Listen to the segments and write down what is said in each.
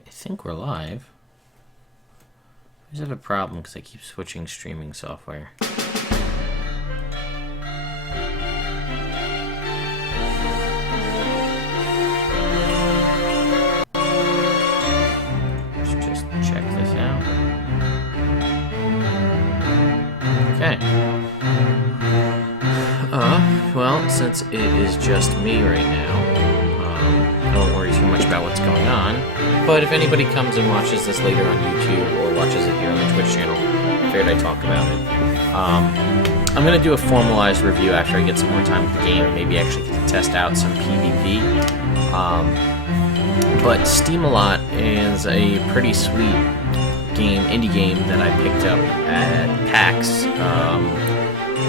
Alright, I think we're live. I just have a problem because I keep switching streaming software. Let's just check this out. Okay. Well, since it is just me right now, I won't worry too much about what's going on. But if anybody comes and watches this later on YouTube or watches it here on the Twitch channel, I figured I'd talk about it. I'm going to do a formalized review after I get some more time with the game and maybe actually get to test out some PvP. But Steamalot is a pretty sweet game, indie game that I picked up at PAX.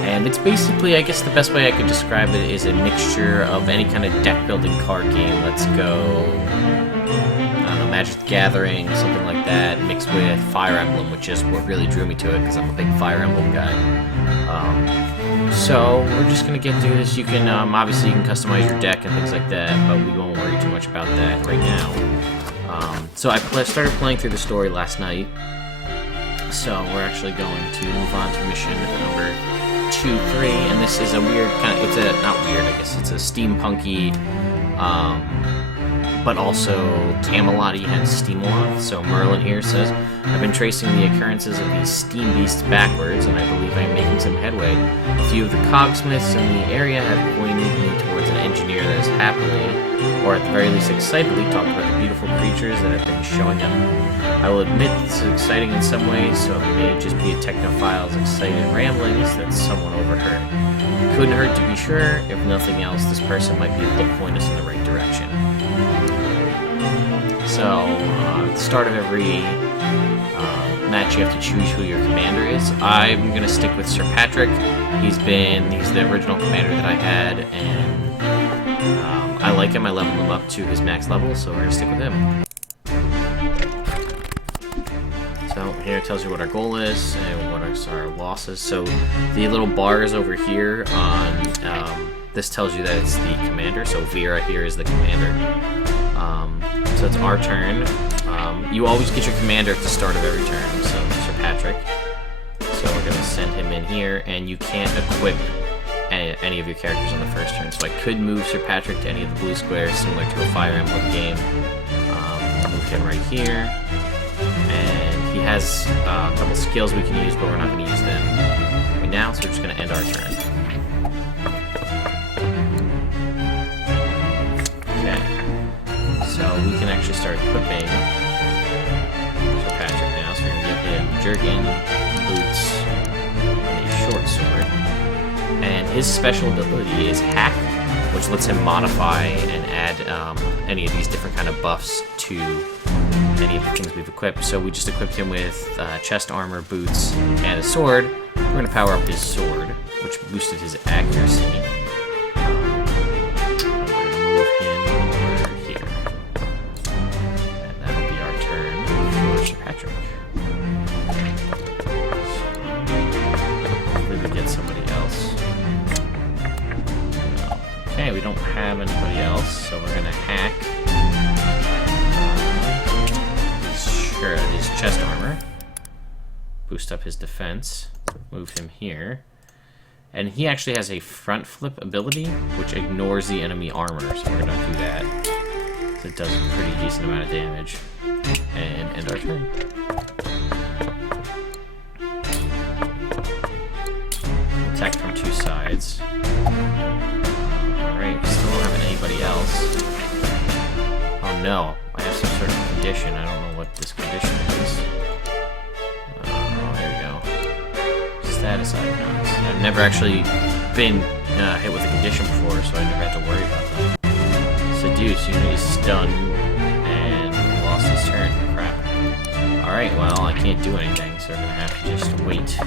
And it's basically, I guess the best way I could describe it is a mixture of any kind of deck-building card game. Let's go, I don't know, Magic the Gathering, something like that, mixed with Fire Emblem, which is what really drew me to it, because I'm a big Fire Emblem guy. So, we're just going to get through this. You can, obviously, you can customize your deck and things like that, but we won't worry too much about that right now. So I started playing through the story last night, so we're actually going to move on to mission number 2, 3, and this is a weird kind of, it's a, not weird, I guess, it's a steampunky, but also Camelot-y, hence Steamalot. So Merlin here says, I've been tracing the occurrences of these steam beasts backwards, and I believe I'm making some headway. A few of the cogsmiths in the area have pointed me towards an engineer that has happily, or at the very least excitedly, talked about the beautiful creatures that have been showing up. I will admit this is exciting in some ways, so it may just be a technophile's excited ramblings that someone overheard. Couldn't hurt to be sure. If nothing else, this person might be able to point us in the right direction. So, at the start of every match, you have to choose who your commander is. I'm going to stick with Sir Patrick. He's the original commander that I had, and I like him. I leveled him up to his max level, so we're going to stick with him. So here it tells you what our goal is and what our losses. So the little bars over here on this tells you that it's the commander. So Vera here is the commander. So it's our turn. You always get your commander at the start of every turn. So Sir Patrick. So we're gonna send him in here, and you can't equip any of your characters on the first turn. So I could move Sir Patrick to any of the blue squares, similar to a Fire Emblem game. Move him right here. He has a couple skills we can use, but we're not going to use them right now, so we're just going to end our turn. Okay. So we can actually start equipping Sir Patrick now, so we're going to give him Jerkin, Boots, and a short sword. And his special ability is Hack, which lets him modify and add any of these different kind of buffs to any of the things we've equipped. So we just equipped him with chest armor, boots, and a sword. We're going to power up his sword, which boosted his accuracy. We're going to move him over here. And that'll be our turn for Sir Patrick. So hopefully we get somebody else. Okay, we don't have anybody else, so we're going to hack. Sure, his chest armor. Boost up his defense. Move him here. And he actually has a front flip ability, which ignores the enemy armor, so we're going to do that. So it does a pretty decent amount of damage. And end our turn. Attack from two sides. Alright, we still don't have anybody else. Oh no, I have some sort of condition. I don't know what this condition is. Oh, here we go. Status icons. I've never actually been hit with a condition before, so I never had to worry about them. Seduce, you know, he's stunned and lost his turn. Crap. Alright, well, I can't do anything, so we're gonna have to just wait.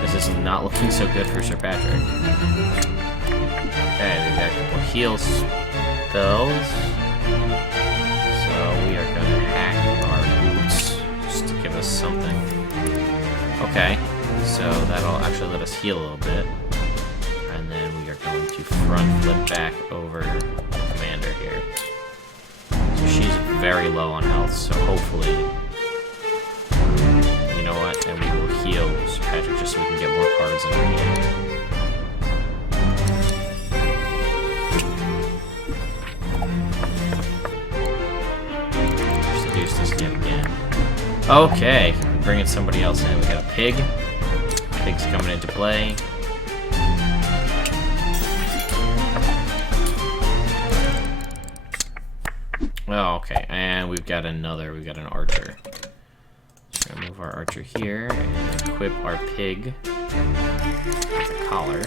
This is not looking so good for Sir Patrick. Okay, we've got a couple heal spells. So we are going to hack our boots just to give us something. Okay, so that'll actually let us heal a little bit. And then we are going to front flip back over the commander here. So she's very low on health, so hopefully, you know what, and we will heal Sir Patrick just so we can get more cards in our hand. Seduce this yet again. Okay, bringing somebody else in. We got a pig. Pig's coming into play. Oh, okay, and we've got an archer. So we're gonna move our archer here and equip our pig with a collar.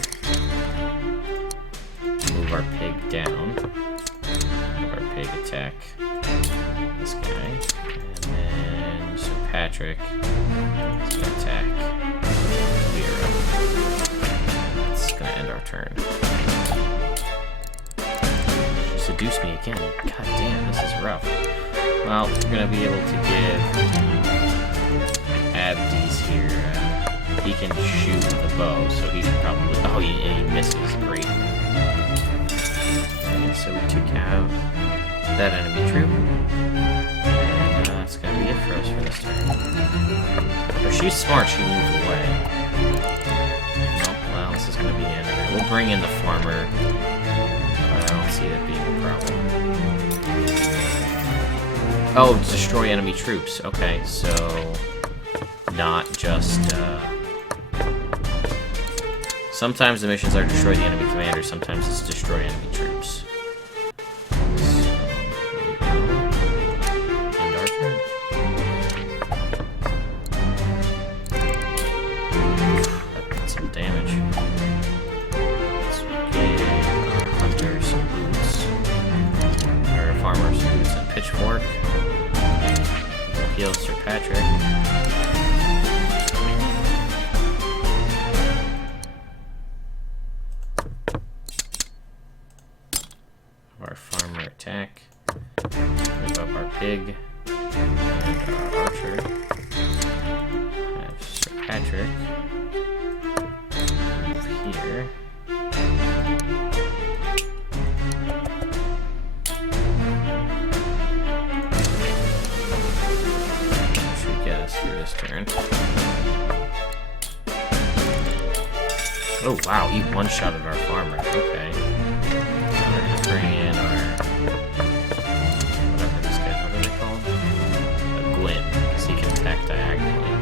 Move our pig down. Have our pig attack this guy. And then Sir Patrick is gonna attack Vera. That's gonna end our turn. Seduce me again. God damn, this is rough. Well, we're gonna be able to give Abdi's here. He can shoot with a bow, so he should probably. Oh, he misses. Great. And so we took out that enemy troop. And that's gonna be it for us for this turn. If she's smart, she moves away. Oh, well, this is gonna be the end of it. We'll bring in the farmer. I don't see that being a problem. Oh, destroy enemy troops. Okay, so not just sometimes the missions are destroy the enemy commander, sometimes it's destroy enemy troops. So, end our turn. That did some damage. Farmers boots and pitchfork. Heal Sir Patrick. Our farmer attack. Move up our pig and our archer. Have Sir Patrick move here. Through this turn. Oh wow, he one-shotted our farmer. Okay. Now we're gonna bring in our whatever this guy, what are they called? A Gwyn, because he can attack diagonally.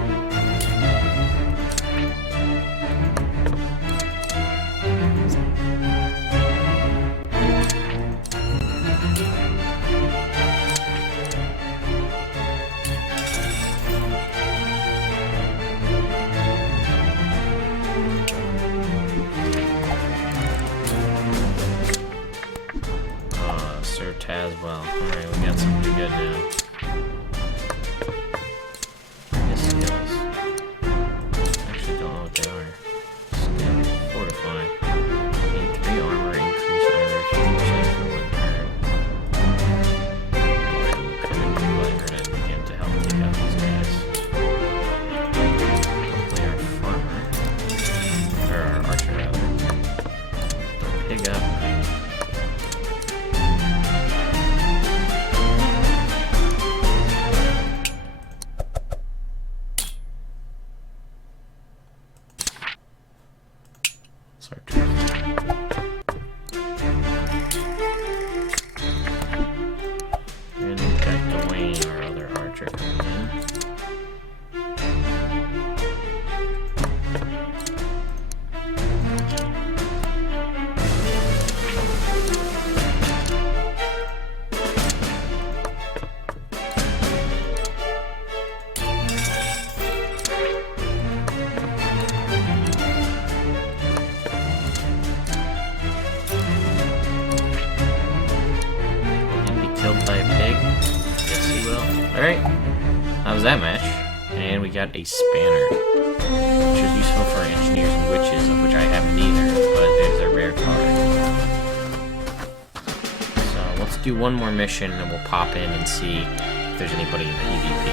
As well. Alright, we got something good now. His skills. Actually, don't know what they are. Skill. Fortify. Gain 3 armor, increase armor 50% for 1 turn. Alright, we'll come in later and begin to help take out these guys. Hopefully our farmer. Or our archer, rather. Pig up. And we've got Dwayne, our other archer, coming in. By a pig? Yes, he will. Alright, that was that match. And we got a spanner, which is useful for engineers and witches, of which I have neither, but there's a rare card. So let's do one more mission and we'll pop in and see if there's anybody in PvP.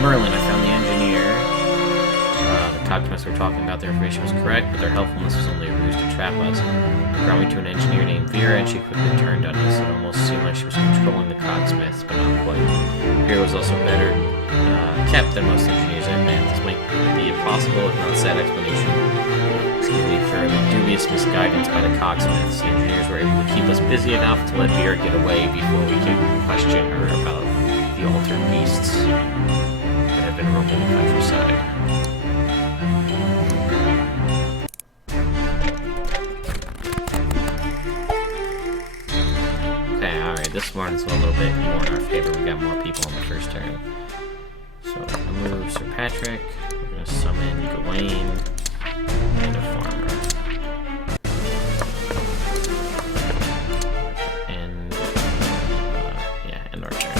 Merlin, I found the engineer. The Cogmiths were talking about, their information was correct, but their helpfulness was only a ruse to trap us. They brought me to an engineer named Vera, and she quickly turned on us. It almost seemed like she was controlling the Cogsmiths, but not quite. Vera was also better kept than most engineers I've met. This might be a possible, if not sad, explanation for the dubious misguidance by the Cogsmiths. The engineers were able to keep us busy enough to let Vera get away before we could question her about the altered beasts that have been roaming the countryside. Okay, alright, this one's a little bit more in our favor. We got more people on the first turn. So, I move Sir Patrick. We're gonna summon Gawain and a farmer. And, yeah, end our turn.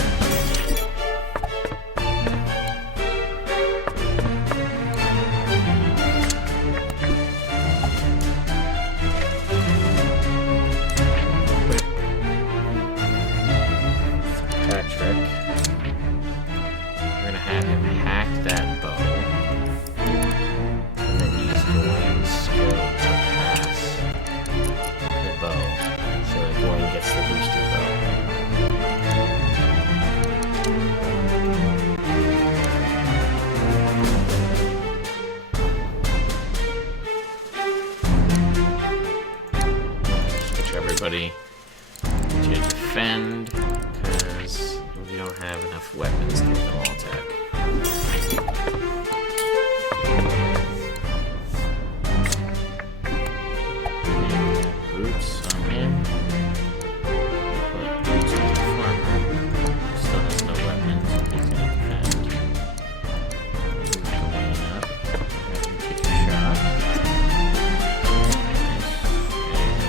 Patrick. We're gonna have him hack that bow. And then use Gawain's skill to pass the bow. So that Gawain gets the boosted bow. Switch everybody to defend, because we don't have enough weapons to give them all attack. Boots on him. Put boots on the farmer. Still has no weapons, so he's gonna defend. Move Gawain up. Have him take a shot.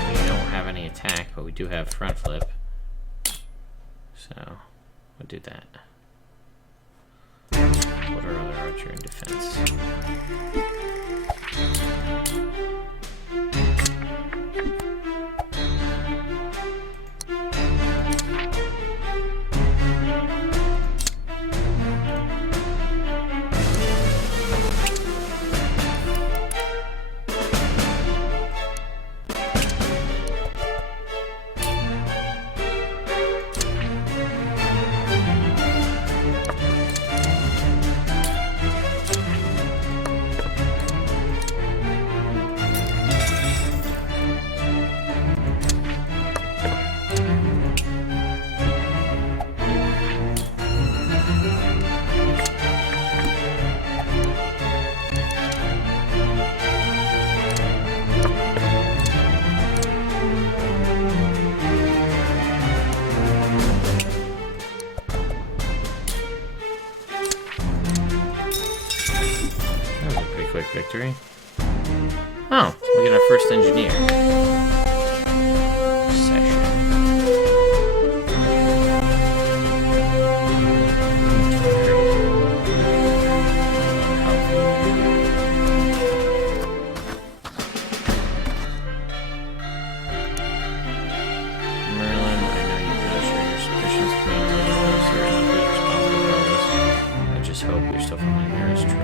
And we don't have any attack, but we do have front flip. So, we'll do that. Put our other archer in defense. Quick victory. Oh, we get our first engineer. Session. Merlin, I know you can share your suspicions to me. I'm certain who's responsible for all this. I just hope you're still following Mira's trail.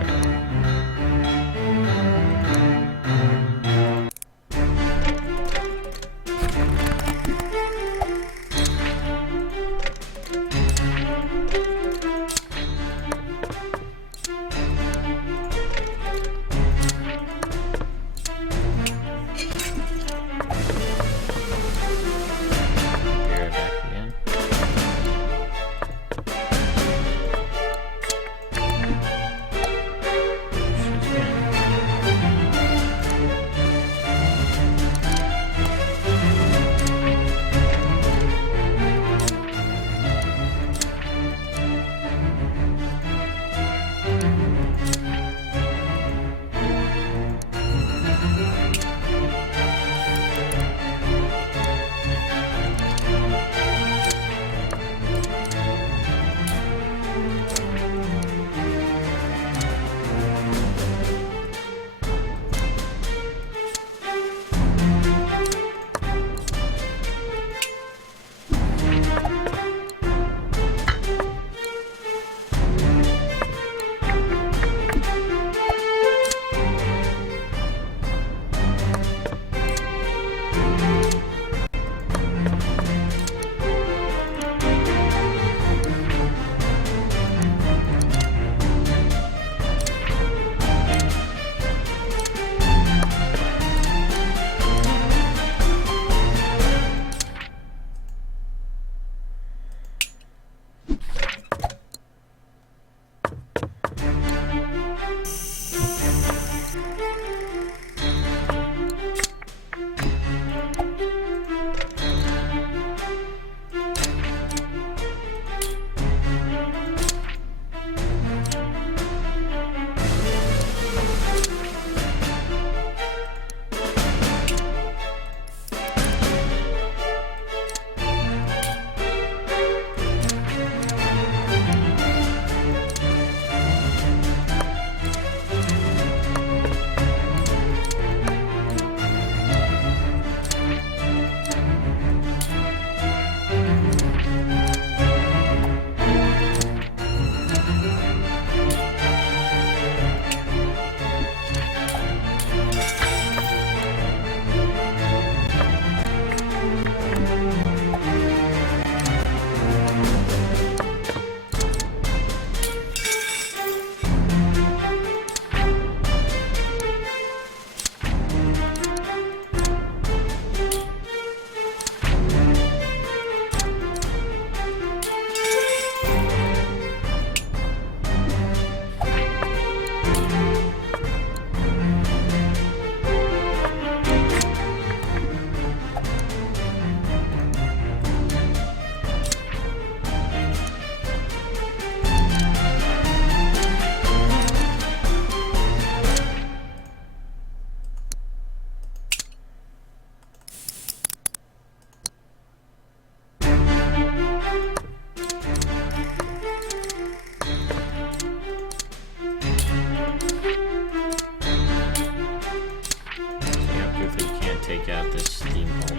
take out this Steamalot.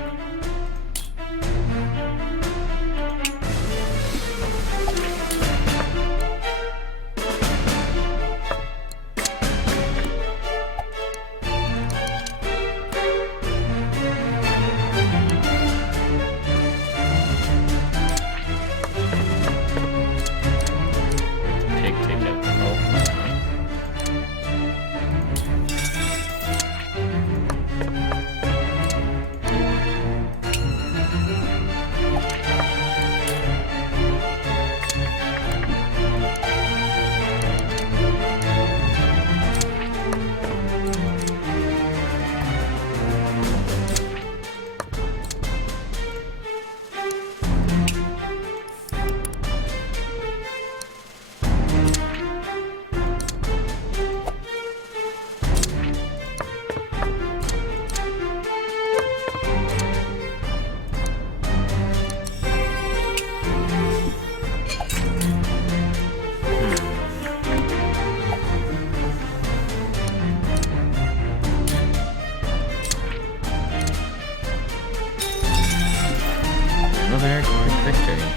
Another quick victory.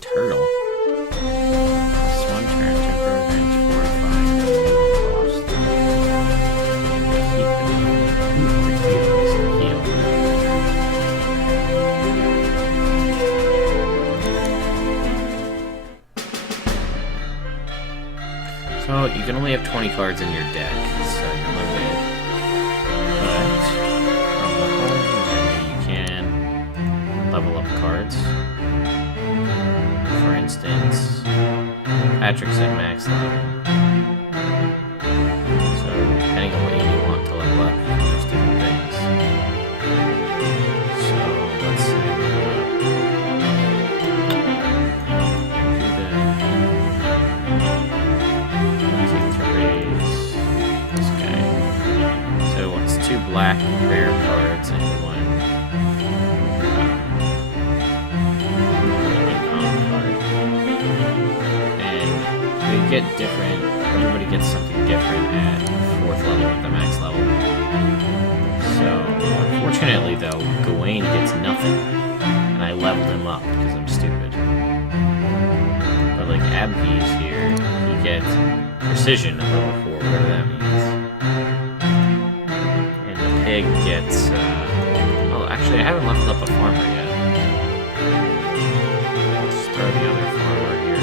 Turtle. This one turn to revenge fortifying lost. Heal. So you can only have 20 cards in your deck, so you're limited. But from the home menu, you can level up cards. For instance, Patrick's at max level. So depending on what you want to level up, there's different things. So let's see. This guy. So it's 2 black rare cards and 1 get different. Everybody gets something different at 4th level at the max level. So, unfortunately though, Gawain gets nothing. And I leveled him up because I'm stupid. But like Abby's here, he gets precision at level 4, whatever that means. And the pig gets, oh, actually I haven't leveled up a farmer yet. Let's throw the other farmer here.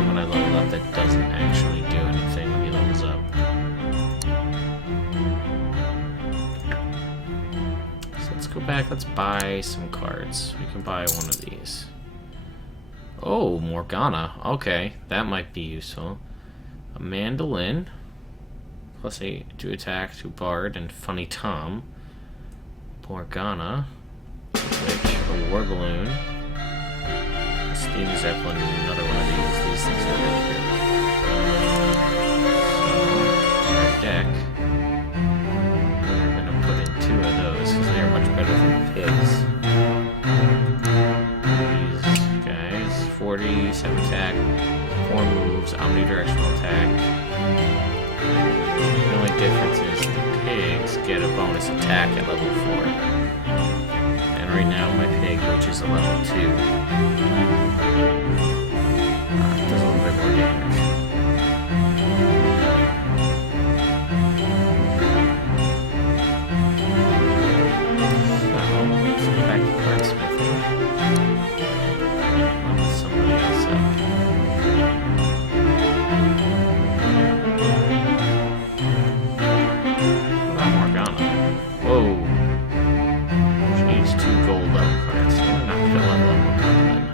When I level up, that doesn't actually do anything when he levels up. So let's go back, let's buy some cards. We can buy one of these. Oh, Morgana. Okay, that might be useful. A Mandolin. Plus 8 to attack, to Bard, and Funny Tom. Morgana. Which, a War Balloon. Steam Zeppelin, another one of these. These things are really good. So, our deck, we're gonna put in 2 of those because they are much better than pigs. These guys, 40, 7 attack, 4 moves, omnidirectional attack. The only difference is the pigs get a bonus attack at level 4. And right now my pig, which is a level 2. Does a little bit more damage. So, let's go back to cardsmithing. Level somebody else up. What about Morgana? Whoa. She needs 2 gold level cards, so we're not going to level up Morgana then.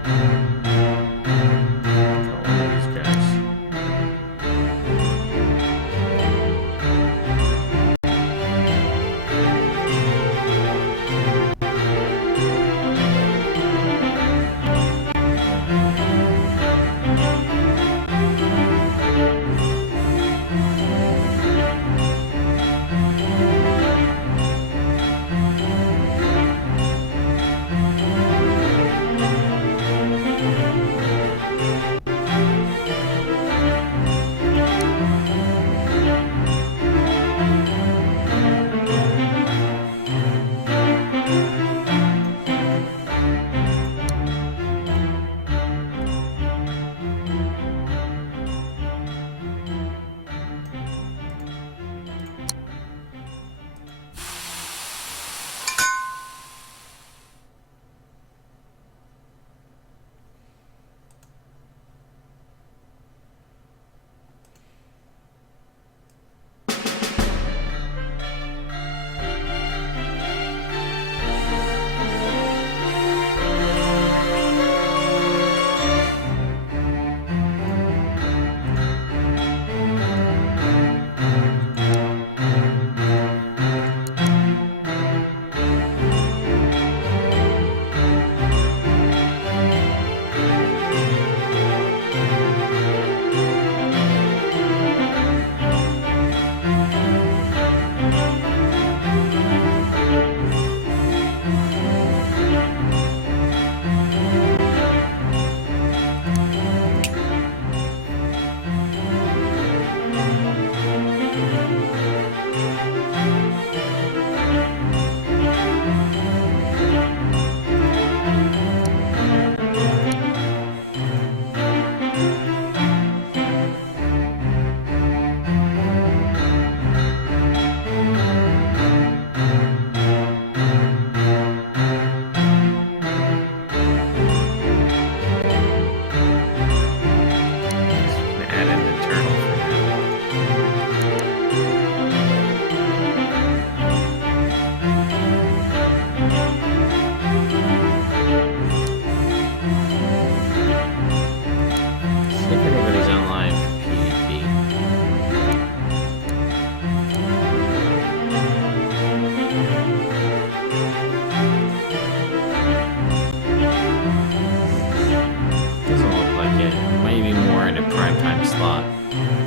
slot,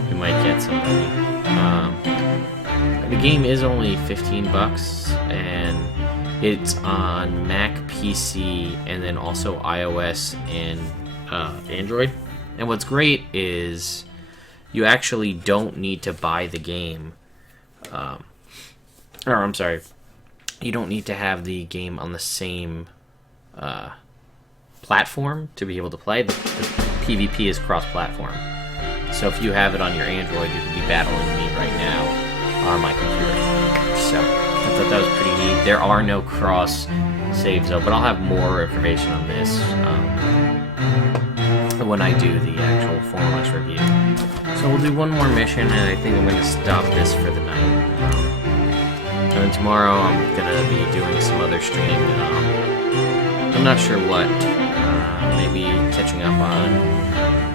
we might get somebody. The game is only $15, and it's on Mac, PC, and then also iOS and Android. And what's great is you actually don't need to buy the game. You don't need to have the game on the same platform to be able to play. The PvP is cross-platform. So if you have it on your Android, you could be battling me right now on my computer. So I thought that was pretty neat. There are no cross saves though, but I'll have more information on this when I do the actual formalized review. So we'll do one more mission, and I think I'm going to stop this for the night. And then tomorrow I'm going to be doing some other stream. I'm not sure what. Maybe catching up on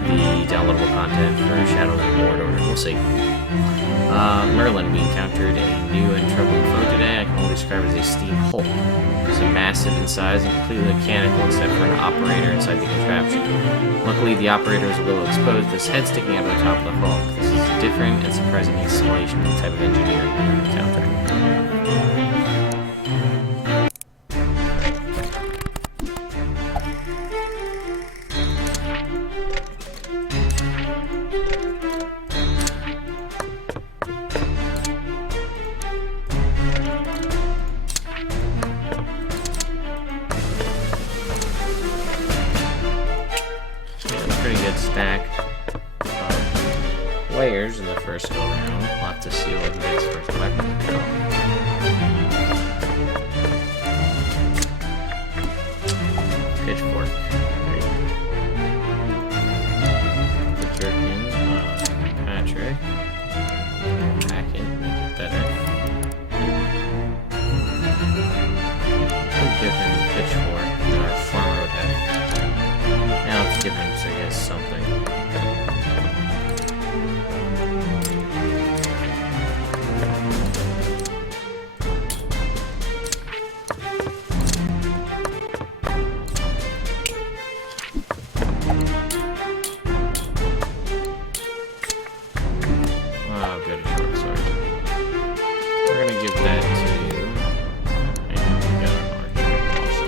the downloadable content for Shadows of Mordor. We'll see. Merlin, we encountered a new and troubling foe today. I can only describe it as a steam hulk. It's massive in size and completely mechanical except for an operator inside the contraption. Luckily, the operator is a little exposed, with his head sticking out of the top of the hulk. This is a different and surprising installation of the type of engineering we're encountering. Stack of layers in the first go round. We'll have to see what makes first weapon go. Pitchfork. The jerkin Patrick. Pack it, make it better. We'll give him pitchfork that our farmer would have. Now let's give him, so he has something. Oh, good, it works, sorry. We're gonna give that to... And we got an archer also.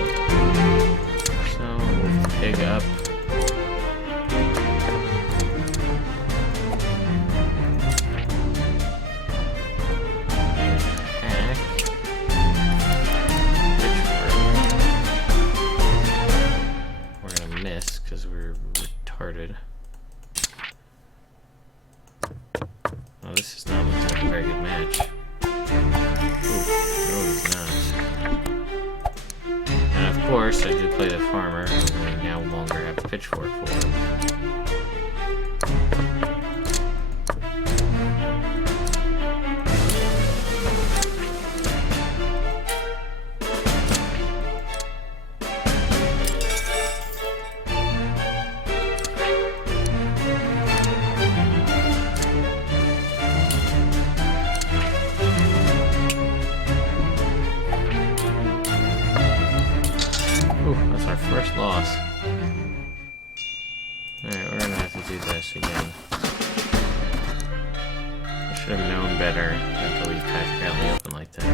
So, we'll pick up... because we're retarded. Oh, this is not looking like a very good match. Ooh, no, he's not. And of course, I did play the farmer, and we now longer have a pitchfork for it. That's our first loss. Alright, we're gonna have to do this again. I should have known better than to leave Patrick out in the open like that.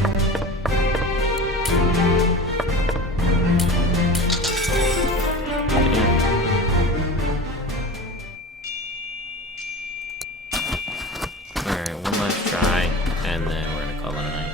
Alright, one last try, and then we're gonna call it a night.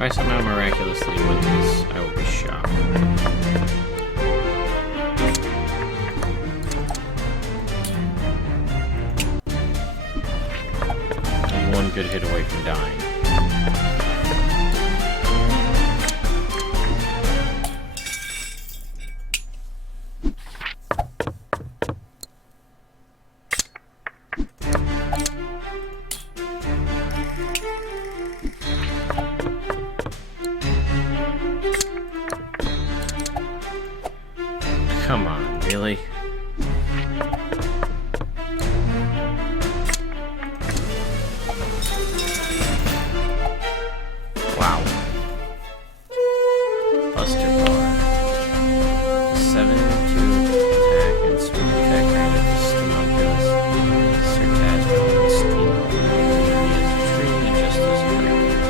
If I somehow miraculously win this, I will be shocked. I'm one good hit away from dying. Come on, really? Wow. Buster Bar. 7 to attack and swing attack granted to Steamalot, Sarcasm, and Steamalot. He is a tree and just as effective.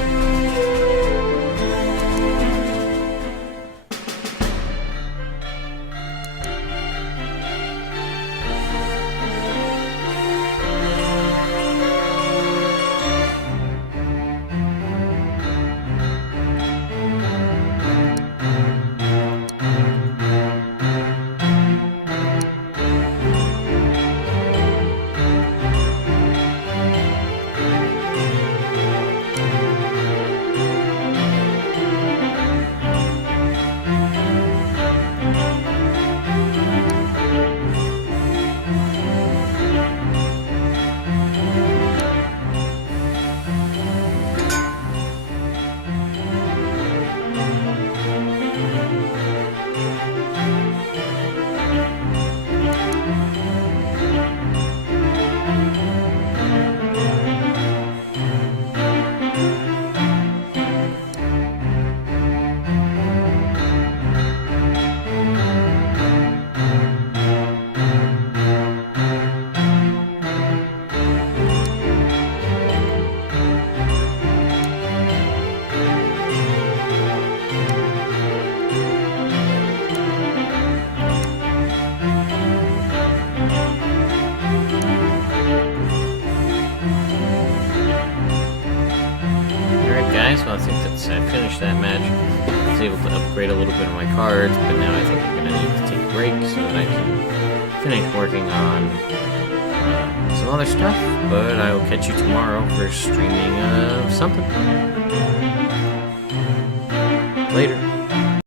So I think that's I finished that match. I was able to upgrade a little bit of my cards, but now I think I'm going to need to take a break so that I can finish working on some other stuff. But I will catch you tomorrow for streaming of something. Later.